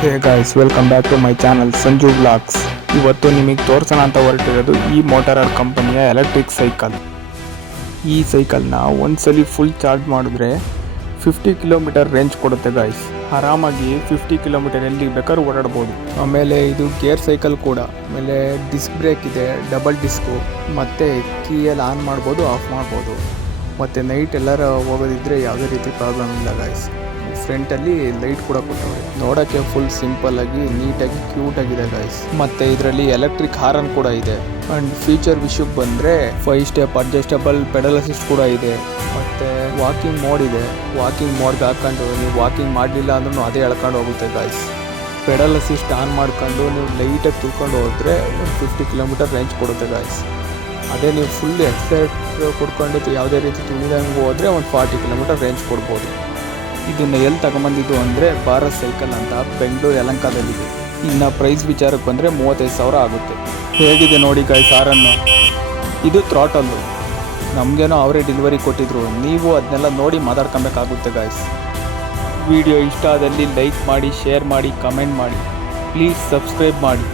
Hey guys, welcome back to my channel Sanju blogs. ಇವತ್ತು ನಿಮಗೆ ತೋರಿಸೋಣ ಅಂತ ಹೊರಟಿರೋದು ಈ ಮೋಟಾರ್ ಕಂಪನಿಯ ಎಲೆಕ್ಟ್ರಿಕ್ ಸೈಕಲ್. ಈ ಸೈಕಲ್ನ ಒಂದ್ಸಲಿ ಫುಲ್ ಚಾರ್ಜ್ ಮಾಡಿದ್ರೆ 50 ಕಿಲೋಮೀಟರ್ ರೇಂಜ್ ಕೊಡುತ್ತೆ ಗಾಯ್ಸ್. ಆರಾಮಾಗಿ 50 ಕಿಲೋಮೀಟರ್ ಎಲ್ಲಿ ಬೇಕಾದ್ರೂ ಓಡಾಡ್ಬೋದು. ಆಮೇಲೆ ಇದು ಗೇರ್ ಸೈಕಲ್ ಕೂಡ. ಆಮೇಲೆ ಡಿಸ್ಕ್ ಬ್ರೇಕ್ ಇದೆ, ಡಬಲ್ ಡಿಸ್ಕು, ಮತ್ತು ಕೀಯಲ್ಲಿ ಆನ್ ಮಾಡ್ಬೋದು, ಆಫ್ ಮಾಡ್ಬೋದು. ಮತ್ತು ನೈಟ್ ಎಲ್ಲರ ಹೋಗೋದಿದ್ರೆ ಯಾವುದೇ ರೀತಿ ಪ್ರಾಬ್ಲಮ್ ಇಲ್ಲ ಗಾಯ್ಸ್. ಫ್ರಂಟಲ್ಲಿ ಲೈಟ್ ಕೂಡ ಕೊಟ್ಟವ್ರೆ. ನೋಡೋಕ್ಕೆ ಫುಲ್ ಸಿಂಪಲ್ ಆಗಿ ನೀಟಾಗಿ ಕ್ಯೂಟ್ ಆಗಿದೆ ಗಾಯ್ಸ್. ಮತ್ತೆ ಇದರಲ್ಲಿ ಎಲೆಕ್ಟ್ರಿಕ್ ಹಾರನ್ ಕೂಡ ಇದೆ. ಅಂಡ್ ಫೀಚರ್ ವಿಷಯಕ್ಕೆ ಬಂದರೆ 5 ಸ್ಟೆಪ್ ಅಡ್ಜಸ್ಟಬಲ್ ಪೆಡಲ್ ಅಸಿಸ್ಟ್ ಕೂಡ ಇದೆ. ಮತ್ತು ವಾಕಿಂಗ್ ಮೋಡ್ ಇದೆ. ವಾಕಿಂಗ್ ಮೋಡ್ಗೆ ಹಾಕೊಂಡು ನೀವು ವಾಕಿಂಗ್ ಮಾಡಲಿಲ್ಲ ಅಂದ್ರೂ ಅದೇ ಎಳ್ಕೊಂಡು ಹೋಗುತ್ತೆ ಗಾಯ್ಸ್. ಪೆಡಲ್ ಅಸಿಸ್ಟ್ ಆನ್ ಮಾಡ್ಕೊಂಡು ನೀವು ಲೈಟಾಗಿ ತುಳ್ಕೊಂಡು ಹೋದರೆ ಒಂದು 50 ಕಿಲೋಮೀಟರ್ ರೇಂಜ್ ಕೊಡುತ್ತೆ ಗಾಯ್ಸ್. ಅದೇ ನೀವು ಫುಲ್ ಎಕ್ಸೈಟ್ ಕೊಡ್ಕೊಂಡು ಯಾವುದೇ ರೀತಿ ತುಳಿದಂಗೆ ಹೋದರೆ ಒಂದು 40 ಕಿಲೋಮೀಟರ್ ರೇಂಜ್ ಕೊಡ್ಬೋದು. ಇದನ್ನು ಎಲ್ಲಿ ತಗೊಂಬಂದಿದ್ದು ಅಂದರೆ ಭಾರತ್ ಸೈಕಲ್ ಅಂತ ಬೆಂಗಳೂರು ಯಲಹಂಕದಲ್ಲಿದೆ. ಇನ್ನು ಪ್ರೈಸ್ ವಿಚಾರಕ್ಕೆ ಬಂದರೆ 35,000 ಆಗುತ್ತೆ. ಹೇಗಿದೆ ನೋಡಿ ಗಾಯ್ಸ್ ಹಾರನ್ನು. ಇದು ಥ್ರಾಟಲ್ಲು. ನಮಗೇನೋ ಅವರೇ ಡೆಲಿವರಿ ಕೊಟ್ಟಿದ್ರು. ನೀವು ಅದನ್ನೆಲ್ಲ ನೋಡಿ ಮಾತಾಡ್ಕೊಬೇಕಾಗುತ್ತೆ ಗಾಯ್ಸ್. ವಿಡಿಯೋ ಇಷ್ಟ ಆದಲ್ಲಿ ಲೈಕ್ ಮಾಡಿ, ಶೇರ್ ಮಾಡಿ, ಕಮೆಂಟ್ ಮಾಡಿ. ಪ್ಲೀಸ್ ಸಬ್ಸ್ಕ್ರೈಬ್ ಮಾಡಿ.